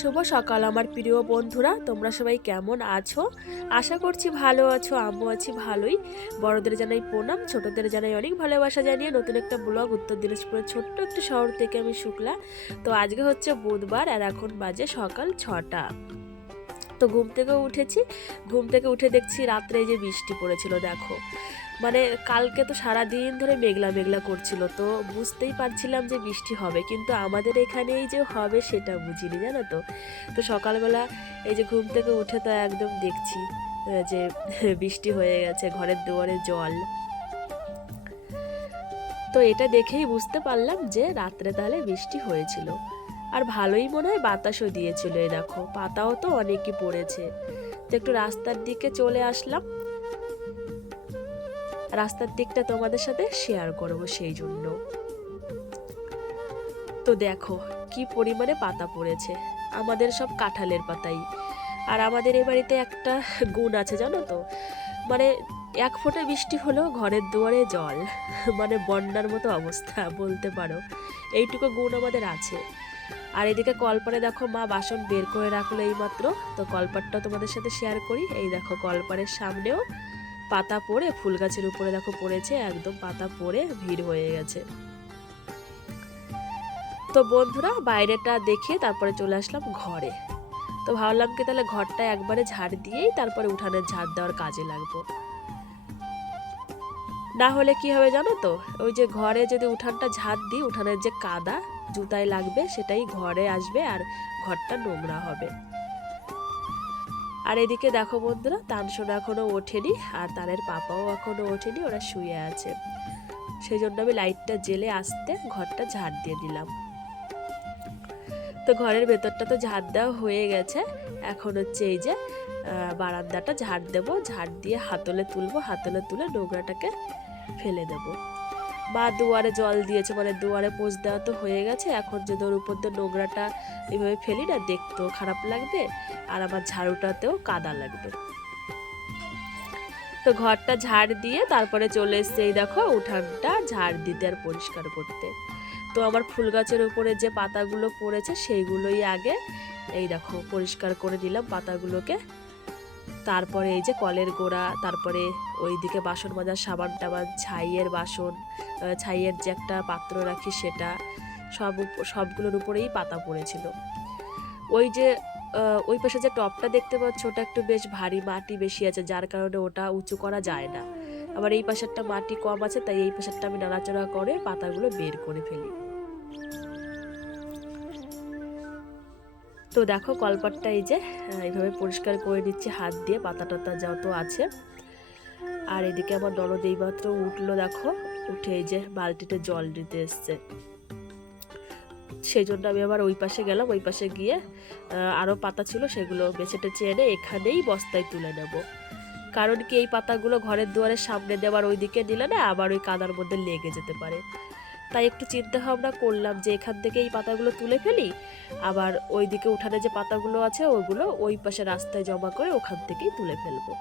শুভ সকাল আমার প্রিয় বন্ধুরা, তোমরা সবাই কেমন আছো? আশা করছি ভালো আছো। আমিও আছি ভালোই। বড়দের জানাই প্রণাম, ছোটদের জানাই অনেক ভালোবাসা জানিয়ে নতুন একটা ব্লগ উত্তর দিনাজপুরের ছোট্ট একটা শহর থেকে আমি শুক্লা। তো আজকে হচ্ছে বুধবার আর এখন বাজে সকাল 6টা। তো ঘুম থেকে উঠেছি, ঘুম থেকে উঠে দেখছি রাত্রে এই যে বৃষ্টি পড়েছিল। দেখো মানে কালকে তো সারা দিন ধরে মেঘলা মেঘলা করছিল, তো বুঝতেই পারছিলাম যে বৃষ্টি হবে, কিন্তু আমাদের এখানে এই যে হবে সেটা বুঝিনি, জানো তো। তো সকালবেলা এই যে ঘুম থেকে উঠে তো একদম দেখছি যে বৃষ্টি হয়ে গেছে, ঘরের দুয়ারে জল। তো এটা দেখেই বুঝতে পারলাম যে রাত্রে তাহলে বৃষ্টি হয়েছিল। আর ভালোই মনে হয় বাতাসও দিয়েছিল। এই দেখো পাতাও তো অনেকই পড়েছে। তো একটু রাস্তার দিকে চলে আসলাম, রাস্তার দিকটা তোমাদের সাথে শেয়ার করব সেই জন্য। তো দেখো কি পরিমাণে পাতা পড়েছে, আমাদের সব কাঁঠালের পাতাই। আর আমাদের এ বাড়িতে একটা গুণ আছে জানো তো, মানে এক ফোঁটা বৃষ্টি হলেও ঘরের দুয়ারে জল, মানে বন্যার মতো অবস্থা বলতে পারো। এইটুকু গুণ আমাদের আছে। আর এদিকে কলপারে দেখো মা বাসন বের করে রাখলো এইমাত্র। তো কলপারটা তোমাদের সাথে শেয়ার করি। এই দেখো কলপারের সামনেও পাতা পড়ে, ফুল গাছের উপরে দেখো পড়েছে, একদম পাতা পড়ে ভিড় হয়ে গেছে। তো বন্ধুরা বাইরেটা দেখে তারপরে চলে আসলাম ঘরে। তো ভাবলাম কি তাহলে ঘরটা একবারে ঝাড় দিয়েই তারপরে উঠানের ঝাড় দেওয়ার কাজে লাগবো। না হলে কি হবে জানো তো, ওই যে ঘরে যদি উঠানটা ঝাড় দিই, উঠানের যে কাদা জুতায় লাগবে সেটাই ঘরে আসবে আর ঘরটা নোংরা হবে। আর এদিকে দেখো বন্ধুরা, তানসোনা এখনো ওঠেনি আর তানের পাপাও এখনো ওঠেনি, ওরা শুয়ে আছে। সেই জন্য আমি লাইটটা জেলে আসতে ঘরটা ঝাড় দিয়ে দিলাম। তো ঘরের ভেতরটা তো ঝাড় দেওয়া হয়ে গেছে। এখন হচ্ছে এই যে বারান্দাটা ঝাড় দেবো, ঝাড় দিয়ে হাতলে তুলবো, হাতলে তুলে নোংরাটাকে ফেলে দেব। বা দুয়ারে জল দিয়েছে, মানে দুয়ারে পোঁছ দেওয়া তো হয়ে গেছে। এখন যদি ওর উপর দিয়ে নোংরাটা এইভাবে ফেলি না, দেখতেও খারাপ লাগবে আর আমার ঝাড়ুটাতেও কাদা লাগবে। তো ঘরটা ঝাড় দিয়ে তারপরে চলে এসছে এই দেখো উঠানটা ঝাড় দিতে আর পরিষ্কার করতে। তো আমার ফুল গাছের উপরে যে পাতাগুলো পড়েছে সেইগুলোই আগে এই দেখো পরিষ্কার করে দিলাম পাতাগুলোকে। তারপরে এই যে কলের গোড়া, তারপরে ওইদিকে বাসন মাজার সাবান টাবান, ছাইয়ের বাসন, ছাইয়ের যে একটা পাত্র রাখি সেটা, সবগুলোর উপরেই পাতা পড়েছিল। ওই যে ওই পাশে যে টপটা দেখতে পাচ্ছ ওটা একটু বেশ ভারী, মাটি বেশি আছে, যার কারণে ওটা উঁচু করা যায় না। আবার এই পাশেরটা মাটি কম আছে, তাই এই পাশেরটা আমি নাড়াচাড়া করে পাতাগুলো বের করে ফেলি। তো দেখো কলপাটটা এই যে এইভাবে পরিষ্কার করে নিচ্ছি হাত দিয়ে, পাতা টাতা যত আছে। আর এদিকে আমার ননদ এইমাত্র উঠলো, দেখো উঠে এই যে বালতিতে জল দিতে এসছে। সেই জন্য আমি আবার ওই পাশে গেলাম, ওই পাশে গিয়ে আরও পাতা ছিল সেগুলো বেছে টেছে এনে এখানেই বস্তায় তুলে নেব। কারণ কি এই পাতাগুলো ঘরের দুয়ারের সামনে দেওয়ার ওইদিকে নিলে না আবার ওই কাদার মধ্যে লেগে যেতে পারে। তাই একটু চিন্তা ভাবনা করলাম যে এখান থেকে এই পাতাগুলো তুলে ফেলি, আবার ওইদিকে উঠানে যে পাতাগুলো আছে ওগুলো ওই পাশে রাস্তায় জমা করে ওখান থেকেই তুলে ফেলবো।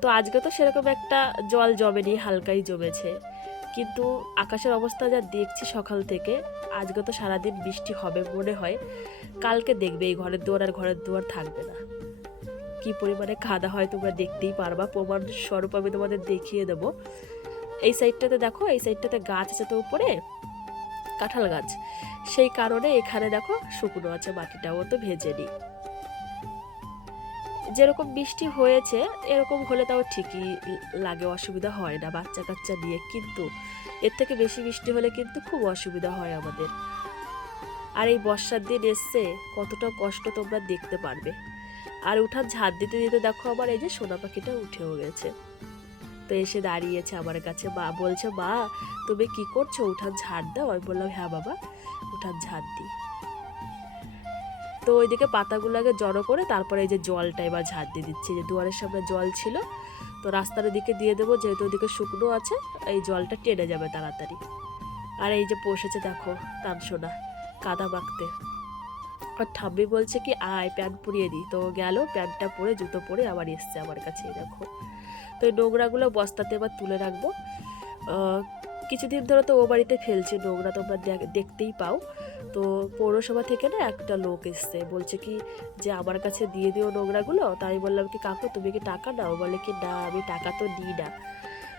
তো আজকে তো সেরকম একটা জল জমেনি, হালকাই জমেছে, কিন্তু আকাশের অবস্থা যা দেখছি সকাল থেকে, আজকে তো সারাদিন বৃষ্টি হবে মনে হয়। কালকে দেখবে এই ঘরের দুয়ার আর ঘরের দুয়ার থাকবে না, কি পরিমাণে কাদা হয় তোমরা দেখতেই পারবা। প্রমাণ স্বরূপ আমি তোমাদের দেখিয়ে দেবো। এই সাইডটাতে দেখো, এই সাইডটাতে গাছ আছে তো উপরে কাঁঠাল গাছ, সেই কারণে এখানে দেখো শুকনো আছে, মাটিটাও তো ভেজেনি। যেরকম বৃষ্টি হয়েছে এরকম হলে তাও ঠিকই লাগে, অসুবিধা হয় না বাচ্চা কাচ্চা নিয়ে, কিন্তু এর থেকে বেশি বৃষ্টি হলে কিন্তু খুব অসুবিধা হয় আমাদের। আর এই বর্ষার দিন এসছে, কতটা কষ্ট তোমরা দেখতে পারবে। আর উঠান ঝাড় দিতে দিতে দেখো আমার এই যে সোনা পাখিটা উঠেও গেছে। তো এসে দাঁড়িয়েছে আমার কাছে, মা বলছে মা তুমি কি করছো, উঠান ঝাড় দাও। আমি বললাম হ্যাঁ বাবা উঠান ঝাড় দিই। তো ওইদিকে পাতাগুলো আগে জড়ো করে তারপরে এই যে জলটা এবার ঝাড় দিয়ে দিচ্ছি। যে দুয়ারের সামনে জল ছিল তো রাস্তার দিকে দিয়ে দেবো, যেহেতু ওদিকে শুকনো আছে এই জলটা টেনে যাবে তাড়াতাড়ি। আর এই যে বসেছে দেখো তানসোনা কাদা মাখতে। আর ঠাম্মি বলছে কি আয় প্যান্ট পরিয়ে দিই, তো গেল প্যান্টটা পরে জুতো পরে আবার এসছে আমার কাছে। দেখো তো এই নোংরাগুলো বস্তাতে এবার তুলে রাখবো। কিছুদিন ধরে তো ও বাড়িতে ফেলছে নোংরা, তোমরা দেখতেই পাও। তো পৌরসভা থেকে না একটা লোক এসছে, বলছে কি যে আমার কাছে দিয়ে দিও নোংরাগুলো। তাই বললাম কি কাকু তুমি কি টাকা নাও? বলে কি না আমি টাকা তো নিই না।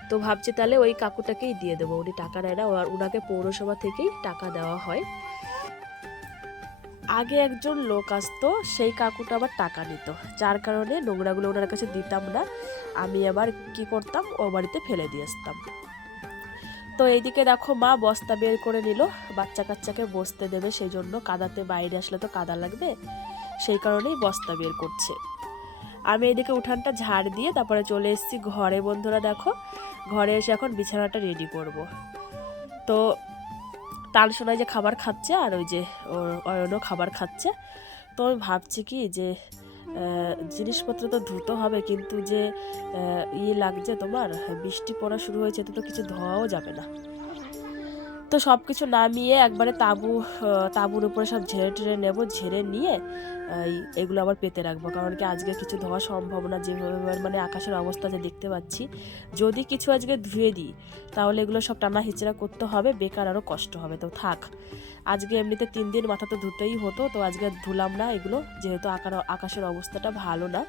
তো ভাবছি তাহলে ওই কাকুটাকেই দিয়ে দেবো, উনি টাকা নেয় না, আর ওনাকে পৌরসভা থেকেই টাকা দেওয়া হয়। আগে একজন লোক আসতো, সেই কাকুটা আবার টাকা নিত, যার কারণে নোংরাগুলো ওনার কাছে দিতাম না, আমি আবার কি করতাম ও বাড়িতে ফেলে দিয়ে আসতাম। তো এইদিকে দেখো মা বস্তা বের করে নিল, বাচ্চা কাচ্চাকে বসতে দেবে সেই জন্য, কাদাতে বাইরে আসলে তো কাদা লাগবে, সেই কারণেই বস্তা বের করছে। আমি এদিকে উঠানটা ঝাড় দিয়ে তারপরে চলে এসেছি ঘরে। বন্ধুরা দেখো ঘরে এসে এখন বিছানাটা রেডি করব। তো তার শোনায় যে খাবার খাচ্ছে, আর ওই যে অয়নও খাবার খাচ্ছে। তো আমি ভাবছি কি যে জিনিসপত্র তো ধুতে হবে, কিন্তু যে লাগছে তোমার বৃষ্টি পড়া শুরু হয়েছে, তো কিছু ধোয়াও যাবে না। তো সব কিছু নামিয়ে একবারে তাঁবুর উপরে সব ঝেড়ে টেড়ে নেবো, ঝেড়ে নিয়ে এগুলো আবার পেতে রাখবো, কারণ কি আজকে কিছু ধোয়া সম্ভব না, যেভাবে মানে আকাশের অবস্থা যে দেখতে পাচ্ছি। যদি কিছু আজকে ধুয়ে দিই তাহলে এগুলো সব টানা হিচড়া করতে হবে, বেকার আরও কষ্ট হবে। তো থাক, আজকে এমনিতে 3 দিন মাথা তো ধুতেই হতো, তো আজকে ধুলাম না এগুলো, যেহেতু আকাশের অবস্থাটা ভালো না।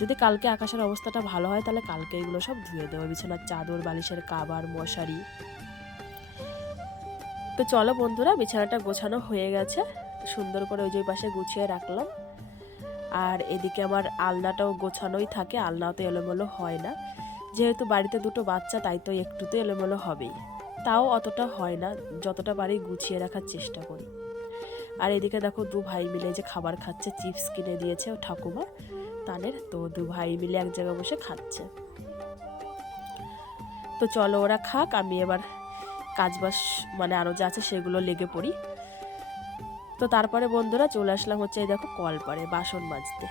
যদি কালকে আকাশের অবস্থাটা ভালো হয় তাহলে কালকে এগুলো সব ধুয়ে দেবো, বিছানার চাদর, বালিশের কাবার, মশারি। তো চলো বন্ধুরা, বিছানাটা গোছানো হয়ে গেছে, সুন্দর করে ওই যে পাশে গুছিয়ে রাখলাম। আর এদিকে আমার আলনাটাও গোছানোই থাকে, আলনাও তো এলোমেলো হয় না, যেহেতু বাড়িতে দুটো বাচ্চা তাই তো একটু তো এলোমেলো হবেই, তাও অতটা হয় না, যতটা পারি গুছিয়ে রাখার চেষ্টা করি। আর এদিকে দেখো 2 ভাই মিলে যে খাবার খাচ্ছে, চিপস কিনে দিয়েছে ও ঠাকুমা তানের, তো 2 ভাই মিলে এক জায়গায় বসে খাচ্ছে। তো চলো ওরা খাক, আমি এবার কাজবাস মানে আরও যা আছে সেগুলো লেগে পড়ি। তো তারপরে বন্ধুরা চলে আসলাম হচ্ছে এই দেখো কলপাড়ে বাসন মাজতে।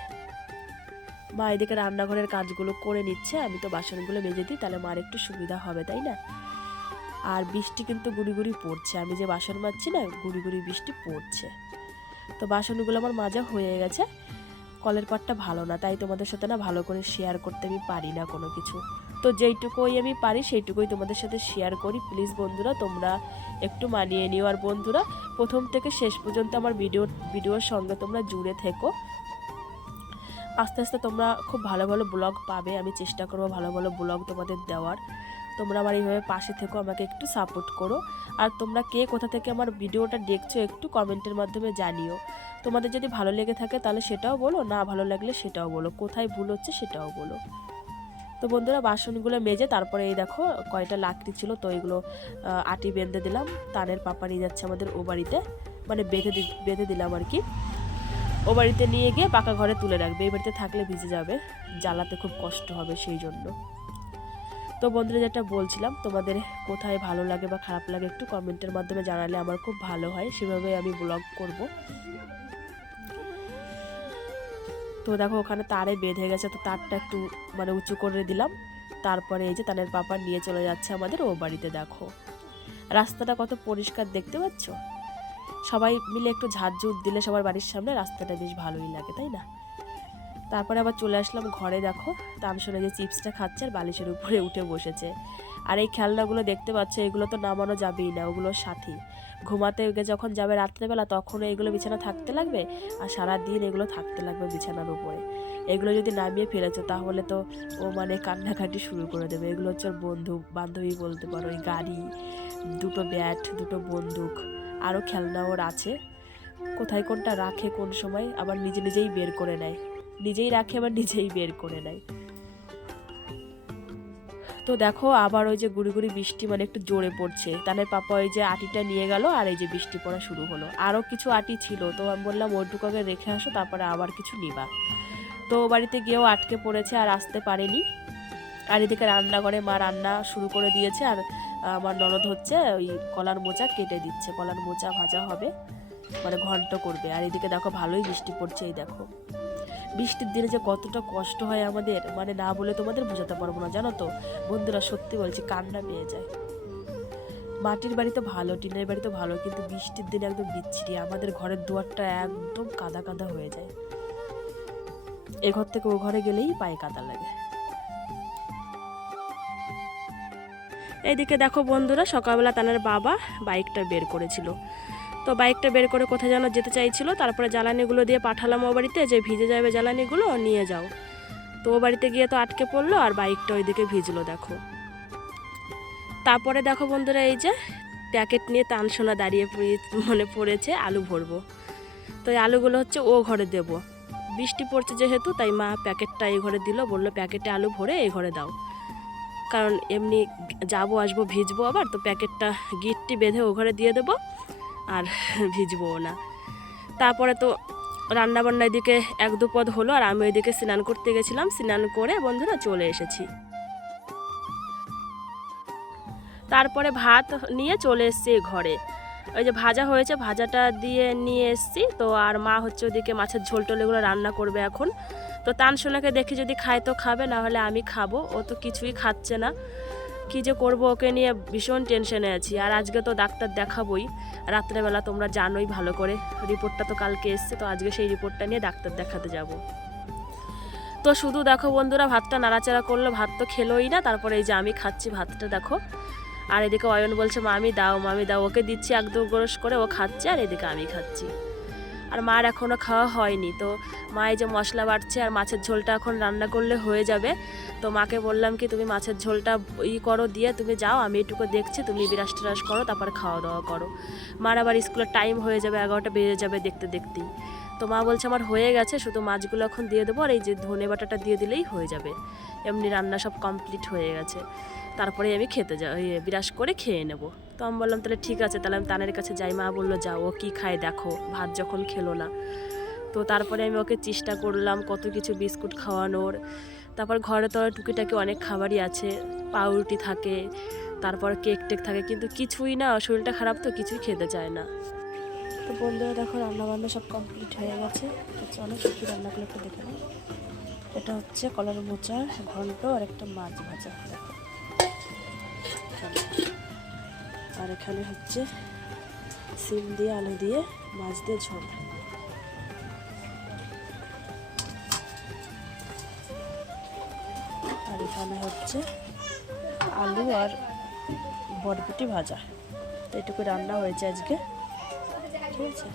মা এদিকে রান্নাঘরের কাজগুলো করে নিচ্ছে, আমি তো বাসনগুলো মেজে দিই, তাহলে মার একটু সুবিধা হবে, তাই না? আর বৃষ্টি কিন্তু গুড়ি গুড়ি পড়ছে, আমি যে বাসন মাজছি না গুড়ি গুড়ি বৃষ্টি পড়ছে। তো বাসনগুলো আমার মাজা হয়ে গেছে, কলের পাটটা ভালো না, তাই তোমাদের সাথে না ভালো করে শেয়ার করতে আমি পারি না কোনো কিছু। তো যেইটুকুই আমি পারি সেইটুকুই তোমাদের সাথে শেয়ার করি। প্লিজ বন্ধুরা তোমরা একটু মানিয়ে নিও, আর বন্ধুরা প্রথম থেকে শেষ পর্যন্ত আমার ভিডিওর সঙ্গে তোমরা জুড়ে থেকো। আস্তে আস্তে তোমরা খুব ভালো ভালো ব্লগ পাবে, আমি চেষ্টা করবো ভালো ভালো ব্লগ তোমাদের দেওয়ার। তোমরা আমার এইভাবে পাশে থেকো, আমাকে একটু সাপোর্ট করো। আর তোমরা কে কোথা থেকে আমার ভিডিওটা দেখছো একটু কমেন্টের মাধ্যমে জানিও। তোমাদের যদি ভালো লেগে থাকে তাহলে সেটাও বলো, না ভালো লাগলে সেটাও বলো, কোথায় ভুল হচ্ছে সেটাও বলো। তো বন্ধুরা বাসনগুলো মেজে তারপরে এই দেখো কয়টা লাকড়ি ছিল, তো এগুলো আটি বেঁধে দিলাম। তানের পাপা নিয়ে যাচ্ছে আমাদের ও বাড়িতে, মানে বেঁধে দিলাম আর কি। ও বাড়িতে নিয়ে গিয়ে পাকা ঘরে তুলে রাখবে, এই বাড়িতে থাকলে ভিজে যাবে, জ্বালাতে খুব কষ্ট হবে সেই জন্য। তো বন্ধুরা যেটা বলছিলাম, তোমাদের কোথায় ভালো লাগে বা খারাপ লাগে একটু কমেন্টের মাধ্যমে জানালে আমার খুব ভালো হয়, সেভাবে আমি ব্লগ করব। তো দেখো ওখানে তারে বেঁধে গেছে, তো তারটা একটু মানে উঁচু করে দিলাম। তারপরে এই যে তানের পাপা নিয়ে চলে যাচ্ছে আমাদের ও বাড়িতে। দেখো রাস্তাটা কত পরিষ্কার দেখতে পাচ্ছ, সবাই মিলে একটু ঝাড়ঝুট দিলে সবার বাড়ির সামনে রাস্তাটা বেশ ভালোই লাগে, তাই না? তারপরে আবার চলে আসলাম ঘরে। দেখো তানসোনা যে চিপসটা খাচ্ছে আর বালিশের উপরে উঠে বসেছে। আর এই খেলনাগুলো দেখতে পাচ্ছ, এগুলো তো নামানো যাবেই না, ওগুলোর সাথী ঘুমাতে যখন যাবে রাত্রেবেলা তখন এগুলো বিছানা থাকতে লাগবে, আর সারাদিন এগুলো থাকতে লাগবে বিছানার উপরে। এগুলো যদি নামিয়ে ফেলেছো তাহলে তো ও মানে কান্নাকাটি শুরু করে দেবে। এগুলো হচ্ছে ওর বন্ধু বান্ধবী বলতে পারো, ওই গাড়ি, দুটো ব্যাট, দুটো বন্দুক, আরও খেলনা ওর আছে। কোথায় কোনটা রাখে কোন সময় আবার নিজেই বের করে নেয়, নিজেই রাখে আবার নিজেই বের করে নেয়। তো দেখো আবার ওই যে গুড়ি গুড়ি বৃষ্টি মানে একটু জোরে পড়ছে, তানের পাপা ওই যে আটিটা নিয়ে গেল, আর এই যে বৃষ্টি পড়া শুরু হলো। আরও কিছু আটি ছিল, তো আমি বললাম ওটুকাকে রেখে আসো, তারপরে আবার কিছু নিবা। তো বাড়িতে গিয়েও আটকে পড়েছে আর আসতে পারেনি। আর এদিকে রান্নাঘরে মা রান্না শুরু করে দিয়েছে, আর আমার ননদ হচ্ছে ওই কলার মোচা কেটে দিচ্ছে, কলার মোচা ভাজা হবে, মানে ঘন্ট করবে। আর এদিকে দেখো ভালোই বৃষ্টি পড়ছে, এই দেখো বৃষ্টির দিনে যে কতটা কষ্ট হয় আমাদের, মানে না বলে তোমাদের বোঝাতে পারবো না, জানো তো বন্ধুরা, সত্যি বলছি কান্না পেয়ে যায়। মাটির বাড়ি তো ভালো, টিনের বাড়ি তো ভালো, কিন্তু বৃষ্টির দিনে একদম বিচ্ছিরি, আমাদের ঘরের দুয়ারটা একদম কাদা কাদা হয়ে যায়, এ ঘর থেকে ও ঘরে গেলেই পায়ে কাদা লাগে। এইদিকে দেখো বন্ধুরা, সকালবেলা তানের বাবা বাইকটা বের করেছিল, তো বাইকটা বের করে কোথায় যেন যেতে চাইছিল। তারপরে জ্বালানিগুলো দিয়ে পাঠালাম ও বাড়িতে, যে ভিজে যাবে জ্বালানিগুলো নিয়ে যাও। তো ও বাড়িতে গিয়ে তো আটকে পড়লো, আর বাইকটা ওইদিকে ভিজলো দেখো। তারপরে দেখো বন্ধুরা, এই যে প্যাকেট নিয়ে তানসোনা দাঁড়িয়ে পড়েছে আলু ভরবো। তো এই আলুগুলো হচ্ছে ও ঘরে দেব, বৃষ্টি পড়ছে যেহেতু, তাই মা প্যাকেটটা এই ঘরে দিল, বললো প্যাকেটে আলু ভরে এই ঘরে দাও, কারণ এমনি যাবো আসবো ভিজবো আবার, তো প্যাকেটটা গিটটি বেঁধে ও ঘরে দিয়ে দেবো আর ভিজবো না। তারপরে তো রান্নাবান্না এদিকে এক দু পদ হলো, আর আমি ওইদিকে স্নান করতে গেছিলাম, স্নান করে বন্ধুরা চলে এসেছি। তারপরে ভাত নিয়ে চলে এসেছি ঘরে, ওই যে ভাজা হয়েছে ভাজাটা দিয়ে নিয়ে এসেছি। তো আর মা হচ্ছে ওদিকে মাছের ঝোল টোল এগুলো রান্না করবে এখন। তো তানসোনাকে দেখি যদি খায় তো খাবে, না হলে আমি খাবো, ও তো কিছুই খাচ্ছে না। কী যে করবো ওকে নিয়ে ভীষণ টেনশনে আছি। আর আজকে তো ডাক্তার দেখাবোই রাত্রেবেলা, তোমরা জানোই ভালো করে, রিপোর্টটা তো কালকে এসছে, তো আজকে সেই রিপোর্টটা নিয়ে ডাক্তার দেখাতে যাব। তো শুধু দেখো বন্ধুরা, ভাতটা নাড়াচাড়া করলো, ভাত তো খেলোই না। তারপরে এই যে আমি খাচ্ছি ভাতটা দেখো, আর এদিকে অয়ন বলছে মামি দাও মামি দাও, ওকে দিচ্ছি এক দু গ্রস করে, ও খাচ্ছে, আর এদিকে আমি খাচ্ছি। আর মার এখনও খাওয়া হয়নি, তো মা এই যে মশলা বাটছে, আর মাছের ঝোলটা এখন রান্না করলে হয়ে যাবে। তো মাকে বললাম কি তুমি মাছের ঝোলটা করো দিয়ে তুমি যাও, আমি এটুকু দেখছি, তুমি বিরাস টিরাস করো, তারপর খাওয়া দাওয়া করো। মার আবার স্কুলের টাইম হয়ে যাবে, 11টা বেজে যাবে দেখতে দেখতেই। তো মা বলছে আমার হয়ে গেছে, শুধু মাছগুলো এখন দিয়ে দেবো, আর এই যে ধনে বাটাটা দিয়ে দিলেই হয়ে যাবে, এমনি রান্না সব কমপ্লিট হয়ে গেছে। তারপরে আমি খেতে বিরাস করে খেয়ে নেব। তো আমি বললাম তাহলে ঠিক আছে, তাহলে আমি তানের কাছে যাই। মা বললো যাও, ও কী খায় দেখো, ভাত যখন খেলো না। তো তারপরে আমি ওকে চেষ্টা করলাম কত কিছু বিস্কুট খাওয়ানোর। তারপর ঘরে তো টুকিটাকি অনেক খাবারই আছে, পাউরুটি থাকে, তারপর কেক টেক থাকে, কিন্তু কিছুই না, শরীরটা খারাপ তো কিছুই খেতে চায় না। তো বন্ধুরা দেখো রান্নাবান্না সব কমপ্লিট হয়ে গেছে। চলো কী রান্নাগুলো একটু দেখে নাও। এটা হচ্ছে কলার মোচা ঘন্ট, আর একটা মাছ ভাজা দেখো। আর এখানে হচ্ছে সিম দিয়ে আলু দিয়ে মাছ দিয়ে ঝোল। আর এখানে হচ্ছে আলু আর বরবটি ভাজা। তো এটুকু রান্না হয়েছে আজকে, ঠিক আছে।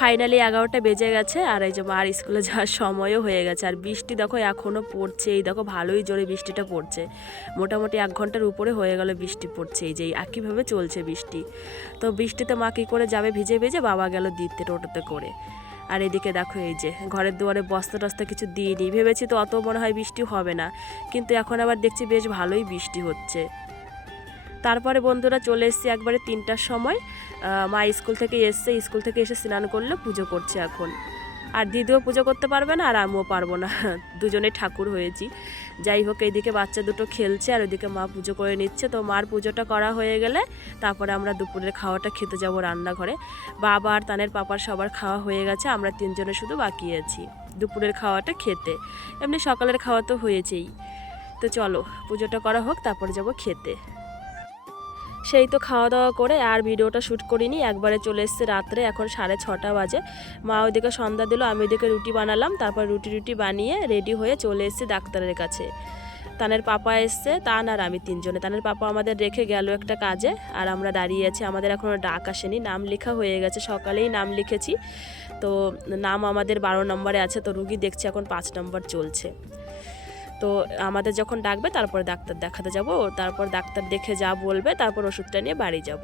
ফাইনালি 11টা বেজে গেছে, আর এই যে মার স্কুলে যাওয়ার সময়ও হয়ে গেছে। আর বৃষ্টি দেখো এখনও পড়ছে, এই দেখো ভালোই জোরে বৃষ্টিটা পড়ছে, মোটামুটি 1 ঘন্টার উপরে হয়ে গেল বৃষ্টি পড়ছে, এই যে একইভাবে চলছে বৃষ্টি। তো বৃষ্টিতে মা কী করে যাবে ভিজে ভিজে, বাবা গেল দিতে টোটোতে করে। আর এদিকে দেখো এই যে ঘরের দুয়ারে বস্তা টস্তা কিছু দিইনি, ভেবেছি তো অত মনে হয় বৃষ্টি হবে না, কিন্তু এখন আবার দেখছি বেশ ভালোই বৃষ্টি হচ্ছে। তারপরে বন্ধুরা চলে এসেছি একবারে 3টার সময়। মা স্কুল থেকে এসছে, স্কুল থেকে এসে স্নান করলে পুজো করছে এখন। আর দিদিও পুজো করতে পারবে না, আর আমিও পারবো না, দুজনেই ঠাকুর হয়েছি। যাই হোক, এইদিকে বাচ্চা দুটো খেলছে, আর ওইদিকে মা পুজো করে নিচ্ছে। তো মার পুজোটা করা হয়ে গেলে তারপরে আমরা দুপুরের খাওয়াটা খেতে যাব রান্নাঘরে। বাবা আর তানের পাপার সবার খাওয়া হয়ে গেছে, আমরা 3 জনে শুধু বাকি আছি দুপুরের খাওয়াটা খেতে। এমনি সকালের খাওয়া তো হয়েছেই। তো চলো পুজোটা করা হোক, তারপরে যাব খেতে। সেই তো খাওয়া দাওয়া করে আর ভিডিওটা শ্যুট করিনি, একবারে চলে এসেছে রাত্রে, এখন 6:30 বাজে। মা ওইদিকে সন্ধ্যা দিল, আমি ওইদিকে রুটি বানালাম, তারপর রুটি বানিয়ে রেডি হয়ে চলে এসেছি ডাক্তারের কাছে। তানের পাপা এসছে, তান আর আমি 3 জনে। তানের পাপা আমাদের রেখে গেল একটা কাজে, আর আমরা দাঁড়িয়ে আছি, আমাদের এখনও ডাক আসেনি, নাম লেখা হয়ে গেছে, সকালেই নাম লিখেছি। তো নাম আমাদের 12 নম্বরে আছে, তো রুগী দেখছি এখন 5 নম্বর চলছে। তো আমাদের যখন ডাকবে তারপরে ডাক্তার দেখাতে যাব, তারপর ডাক্তার দেখে যা বলবে তারপর ওষুধটা নিয়ে বাড়ি যাব।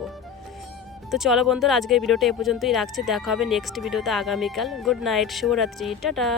তো চলো বন্ধুরা, আজকের ভিডিওটা এ পর্যন্তই রাখছি, দেখা হবে নেক্সট ভিডিওতে আগামীকাল। গুড নাইট, শুভরাত্রি, টাটা।